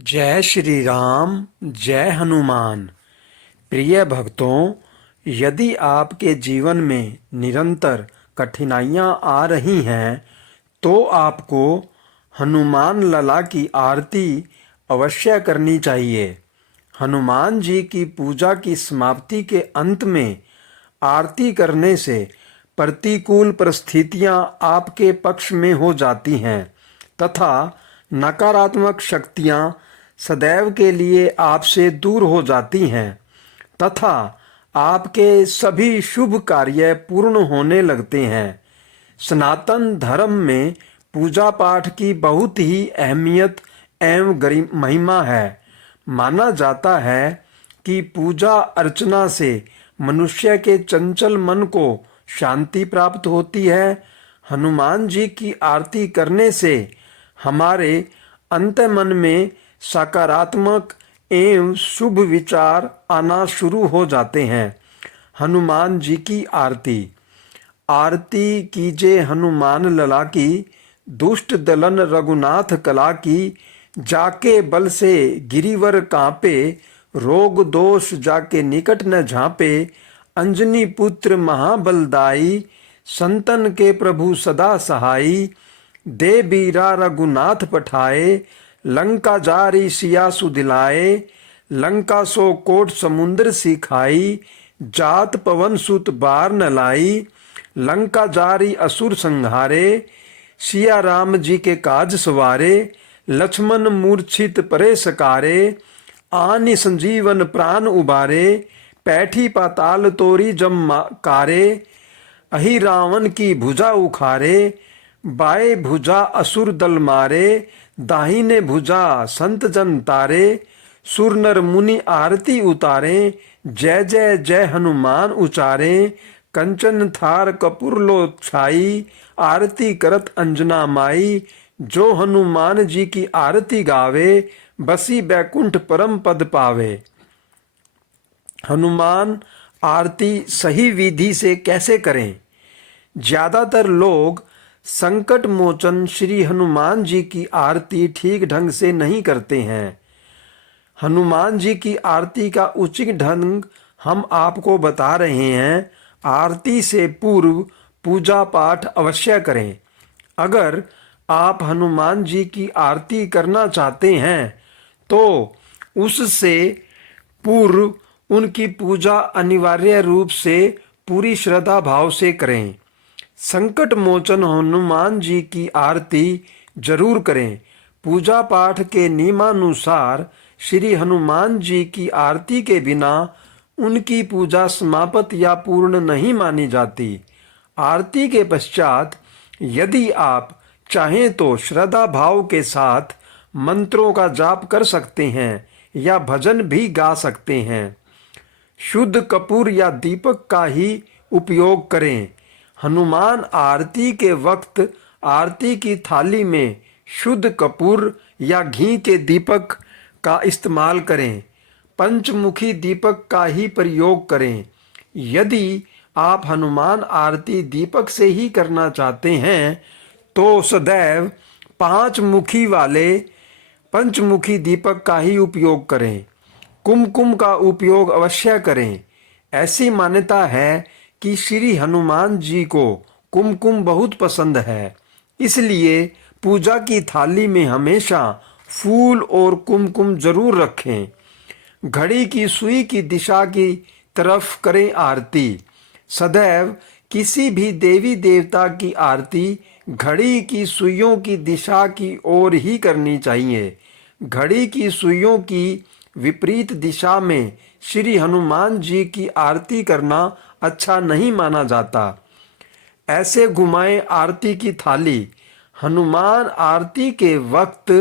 जय श्री राम। जय हनुमान। प्रिय भक्तों, यदि आपके जीवन में निरंतर कठिनाइयाँ आ रही हैं तो आपको हनुमान लला की आरती अवश्य करनी चाहिए। हनुमान जी की पूजा की समाप्ति के अंत में आरती करने से प्रतिकूल परिस्थितियाँ आपके पक्ष में हो जाती हैं तथा नकारात्मक शक्तियाँ सदैव के लिए आपसे दूर हो जाती हैं तथा आपके सभी शुभ कार्य पूर्ण होने लगते हैं। सनातन धर्म में पूजा पाठ की बहुत ही अहमियत एवं महिमा है। माना जाता है कि पूजा अर्चना से मनुष्य के चंचल मन को शांति प्राप्त होती है। हनुमान जी की आरती करने से हमारे अंतर्मन में सकारात्मक एवं शुभ विचार आना शुरू हो जाते हैं। हनुमान जी की आरती। आरती कीजे हनुमान लला की, दुष्ट दलन रघुनाथ कला की। जाके बल से गिरिवर कांपे, रोग दोष जाके निकट न झांपे। अंजनी पुत्र महाबलदाई, संतन के प्रभु सदा सहाई। दे बीरा रघुनाथ पठाए, लंका जारी सिया सुदिलाए। लंका सो कोट समुद्र सिखाई, जात पवन सुत बार न लाई। लंका जारी असुर संहारे, सिया राम जी के काज सवारे। लक्ष्मण मूर्छित परे सकारे, आनि संजीवन प्राण उबारे। पैठी पाताल तोरी जम कारे, अहि रावण की भुजा उखारे। बाएं भुजा असुर दल मारे, दाहिने भुजा संत जन तारे। सुर नर मुनि आरती उतारे, जय जय जय हनुमान उचारे। कंचन थार कपूर लो छाई, आरती करत अंजना माई। जो हनुमान जी की आरती गावे, बसी बैकुंठ परम पद पावे। हनुमान आरती सही विधि से कैसे करें? ज्यादातर लोग संकट मोचन श्री हनुमान जी की आरती ठीक ढंग से नहीं करते हैं। हनुमान जी की आरती का उचित ढंग हम आपको बता रहे हैं। आरती से पूर्व पूजा पाठ अवश्य करें। अगर आप हनुमान जी की आरती करना चाहते हैं तो उससे पूर्व उनकी पूजा अनिवार्य रूप से पूरी श्रद्धा भाव से करें। संकट मोचन हनुमान जी की आरती जरूर करें। पूजा पाठ के नियमानुसार श्री हनुमान जी की आरती के बिना उनकी पूजा समाप्त या पूर्ण नहीं मानी जाती। आरती के पश्चात यदि आप चाहें तो श्रद्धा भाव के साथ मंत्रों का जाप कर सकते हैं या भजन भी गा सकते हैं। शुद्ध कपूर या दीपक का ही उपयोग करें। हनुमान आरती के वक्त आरती की थाली में शुद्ध कपूर या घी के दीपक का इस्तेमाल करें। पंचमुखी दीपक का ही प्रयोग करें। यदि आप हनुमान आरती दीपक से ही करना चाहते हैं तो सदैव पंचमुखी दीपक का ही उपयोग करें। कुमकुम का उपयोग अवश्य करें। ऐसी मान्यता है कि श्री हनुमान जी को कुमकुम बहुत पसंद है, इसलिए पूजा की थाली में हमेशा फूल और कुमकुम जरूर रखें। घड़ी की सुई की दिशा की तरफ करें आरती। सदैव किसी भी देवी देवता की आरती घड़ी की सुइयों की दिशा की ओर ही करनी चाहिए। घड़ी की सुइयों की विपरीत दिशा में श्री हनुमान जी की आरती करना अच्छा नहीं माना जाता। ऐसे घुमाएं आरती की थाली। हनुमान आरती के वक्त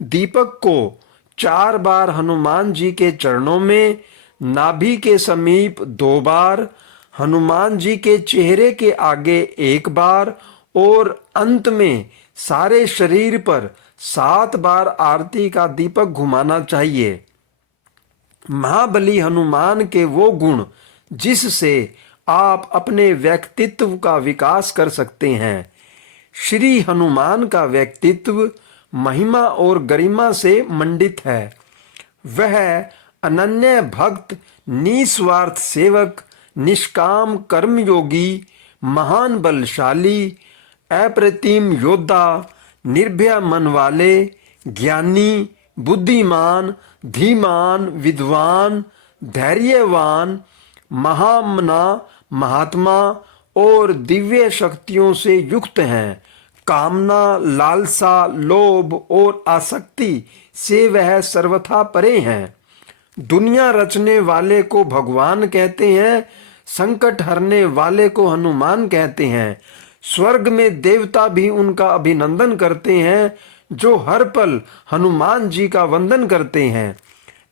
दीपक को 4 बार हनुमान जी के चरणों में, नाभि के समीप 2 बार, हनुमान जी के चेहरे के आगे 1 बार और अंत में सारे शरीर पर 7 बार आरती का दीपक घुमाना चाहिए। महाबली हनुमान के वो गुण जिससे आप अपने व्यक्तित्व का विकास कर सकते हैं। श्री हनुमान का व्यक्तित्व महिमा और गरिमा से मंडित है। वह अनन्य भक्त, निस्वार्थ सेवक, निष्काम कर्मयोगी, महान बलशाली, अप्रतिम योद्धा, निर्भय मन वाले, ज्ञानी, बुद्धिमान, धीमान, विद्वान, धैर्यवान, महामना, महात्मा और दिव्य शक्तियों से युक्त हैं। कामना, लालसा, लोभ और आसक्ति से वह सर्वथा परे हैं। दुनिया रचने वाले को भगवान कहते हैं, संकट हरने वाले को हनुमान कहते हैं। स्वर्ग में देवता भी उनका अभिनंदन करते हैं, जो हर पल हनुमान जी का वंदन करते हैं।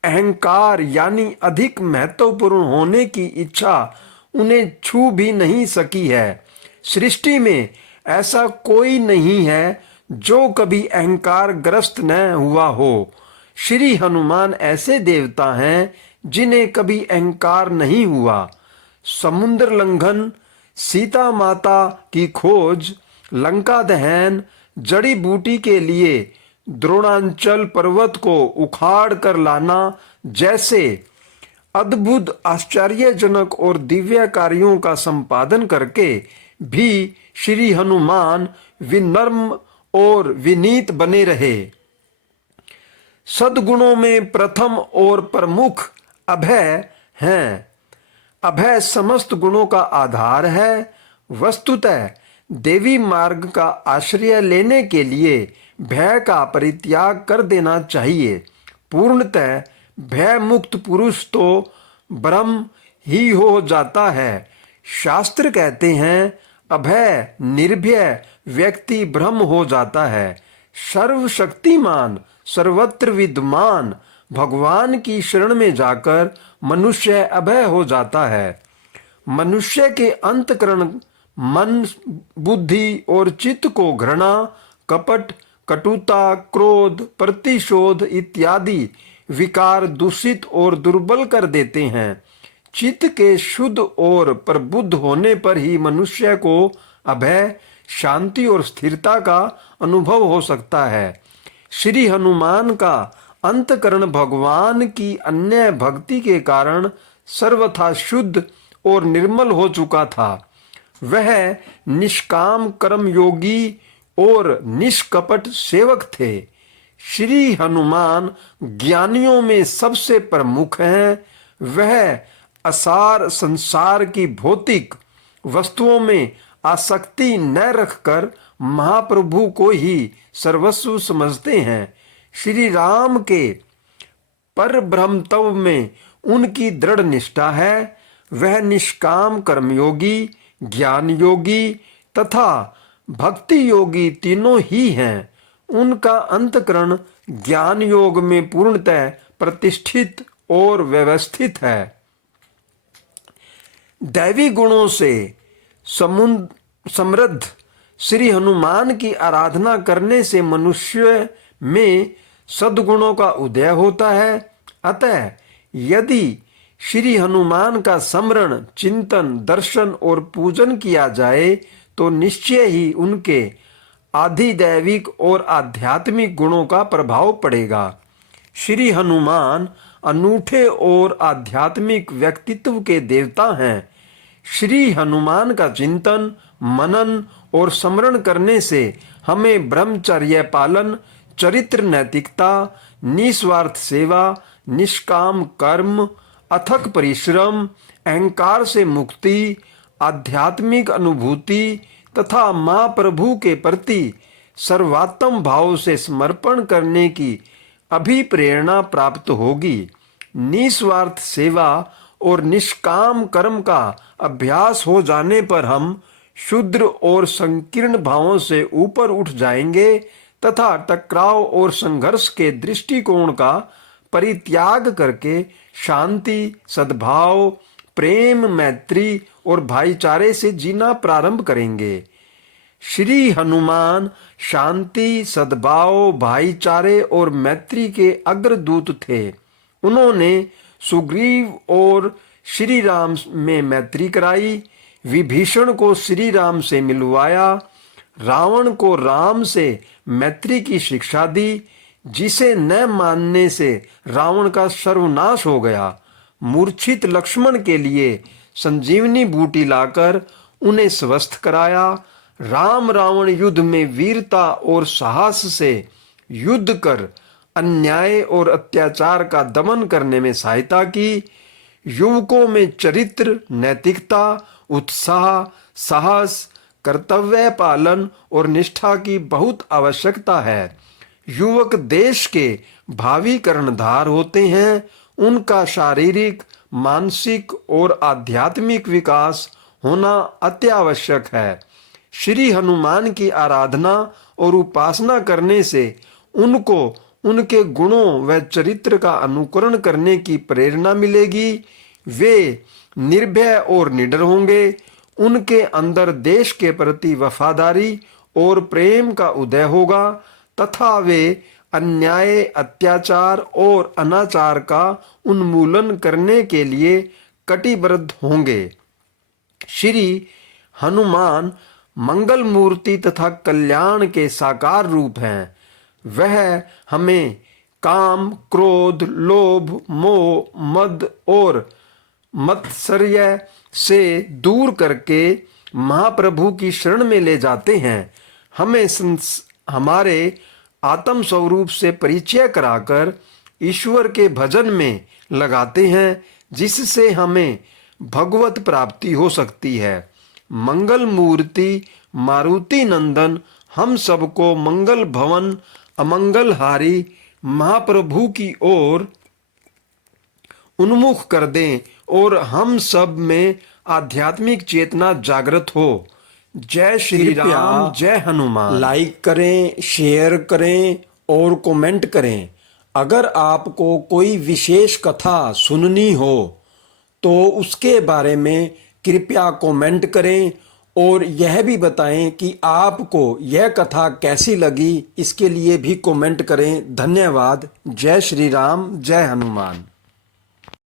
अहंकार यानी अधिक महत्वपूर्ण होने की इच्छा उन्हें छू भी नहीं सकी है। सृष्टि में ऐसा कोई नहीं है जो कभी अहंकार ग्रस्त न हुआ हो। श्री हनुमान ऐसे देवता हैं जिन्हें कभी अहंकार नहीं हुआ। समुद्र लंघन, सीता माता की खोज, लंका दहन, जड़ी बूटी के लिए द्रोणांचल पर्वत को उखाड़ कर लाना जैसे अद्भुत, आश्चर्यजनक और दिव्य कार्यों का संपादन करके भी श्री हनुमान विनम्र और विनीत बने रहे। सद्गुणों में प्रथम और प्रमुख अभय हैं। अभय समस्त गुणों का आधार है। वस्तुतः देवी मार्ग का आश्रय लेने के लिए भय का परित्याग कर देना चाहिए। पूर्णतः भय मुक्त पुरुष तो ब्रह्म ही हो जाता है। शास्त्र कहते हैं, अभय निर्भय व्यक्ति ब्रह्म हो जाता है। सर्वशक्तिमान, सर्वत्र विद्यमान भगवान की शरण में जाकर मनुष्य अभय हो जाता है। मनुष्य के अंतःकरण, मन, बुद्धि और चित्त को घृणा, कपट, कटुता, क्रोध, प्रतिशोध इत्यादि विकार दूषित और दुर्बल कर देते हैं। चित्त के शुद्ध और प्रबुद्ध होने पर ही मनुष्य को अभय, शांति और स्थिरता का अनुभव हो सकता है। श्री हनुमान का अंतःकरण भगवान की अन्य भक्ति के कारण सर्वथा शुद्ध और निर्मल हो चुका था। वह निष्काम कर्मयोगी और निष्कपट सेवक थे। श्री हनुमान ज्ञानियों में सबसे प्रमुख हैं। वह असार संसार की भौतिक वस्तुओं में आसक्ति न रखकर महाप्रभु को ही सर्वस्व समझते हैं। श्री राम के परब्रह्मत्व में उनकी दृढ़ निष्ठा है। वह निष्काम कर्मयोगी, ज्ञान योगी तथा भक्ति योगी तीनों ही हैं। उनका अंतःकरण ज्ञान योग में पूर्णतः प्रतिष्ठित और व्यवस्थित है। दैवी गुणों से समृद्ध श्री हनुमान की आराधना करने से मनुष्य में सद्गुणों का उदय होता है। अतः यदि श्री हनुमान का स्मरण, चिंतन, दर्शन और पूजन किया जाए तो निश्चय ही उनके आधिदैविक और आध्यात्मिक गुणों का प्रभाव पड़ेगा। श्री हनुमान अनूठे और आध्यात्मिक व्यक्तित्व के देवता हैं। श्री हनुमान का चिंतन, मनन और स्मरण करने से हमें ब्रह्मचर्य पालन, चरित्र नैतिकता, निस्वार्थ सेवा, निष्काम कर्म, अथक परिश्रम, अहंकार से मुक्ति, आध्यात्मिक अनुभूति तथा मां प्रभु के प्रति सर्वात्म भाव से समर्पण करने की अभिप्रेरणा प्राप्त होगी। निस्वार्थ सेवा और निष्काम कर्म का अभ्यास हो जाने पर हम शुद्र और संकीर्ण भावों से ऊपर उठ जाएंगे तथा टकराव और संघर्ष के दृष्टिकोण का परित्याग करके शांति, सद्भाव, प्रेम, मैत्री और भाईचारे से जीना प्रारंभ करेंगे। श्री हनुमान शांति, सद्भाव, भाईचारे और मैत्री के अग्रदूत थे। उन्होंने सुग्रीव और श्री राम में मैत्री कराई, विभीषण को श्री राम से मिलवाया, रावण को राम से मैत्री की शिक्षा दी, जिसे न मानने से रावण का सर्वनाश हो गया। मूर्छित लक्ष्मण के लिए संजीवनी बूटी लाकर उन्हें स्वस्थ कराया। राम रावण युद्ध में वीरता और साहस से युद्ध कर अन्याय और अत्याचार का दमन करने में सहायता की। युवकों में चरित्र, नैतिकता, उत्साह, साहस, कर्तव्य पालन और निष्ठा की बहुत आवश्यकता है। युवक देश के भावी कर्णधार होते हैं। उनका शारीरिक, मानसिक और आध्यात्मिक विकास होना अत्यावश्यक है। श्री हनुमान की आराधना और उपासना करने से उनको उनके गुणों व चरित्र का अनुकरण करने की प्रेरणा मिलेगी। वे निर्भय और निडर होंगे। उनके अंदर देश के प्रति वफादारी और प्रेम का उदय होगा तथा वे अन्याय, अत्याचार और अनाचार का उन्मूलन करने के लिए कटिबद्ध होंगे। श्री हनुमान मंगल मूर्ति तथा कल्याण के साकार रूप हैं। वह हमें काम, क्रोध, लोभ, मोह, मद और मत्सर्य से दूर करके महाप्रभु की शरण में ले जाते हैं। हमें हमारे आत्म स्वरूप से परिचय कराकर ईश्वर के भजन में लगाते हैं, जिससे हमें भगवत प्राप्ति हो सकती है। मंगल मूर्ति मारुति नंदन हम सबको मंगल भवन अमंगलहारी महाप्रभु की ओर उन्मुख कर दें और हम सब में आध्यात्मिक चेतना जागृत हो। जय श्री राम, जय हनुमान। लाइक करें, शेयर करें और कमेंट करें। अगर आपको कोई विशेष कथा सुननी हो तो उसके बारे में कृपया कमेंट करें और यह भी बताएं कि आपको यह कथा कैसी लगी। इसके लिए भी कमेंट करें। धन्यवाद। जय श्री राम, जय हनुमान।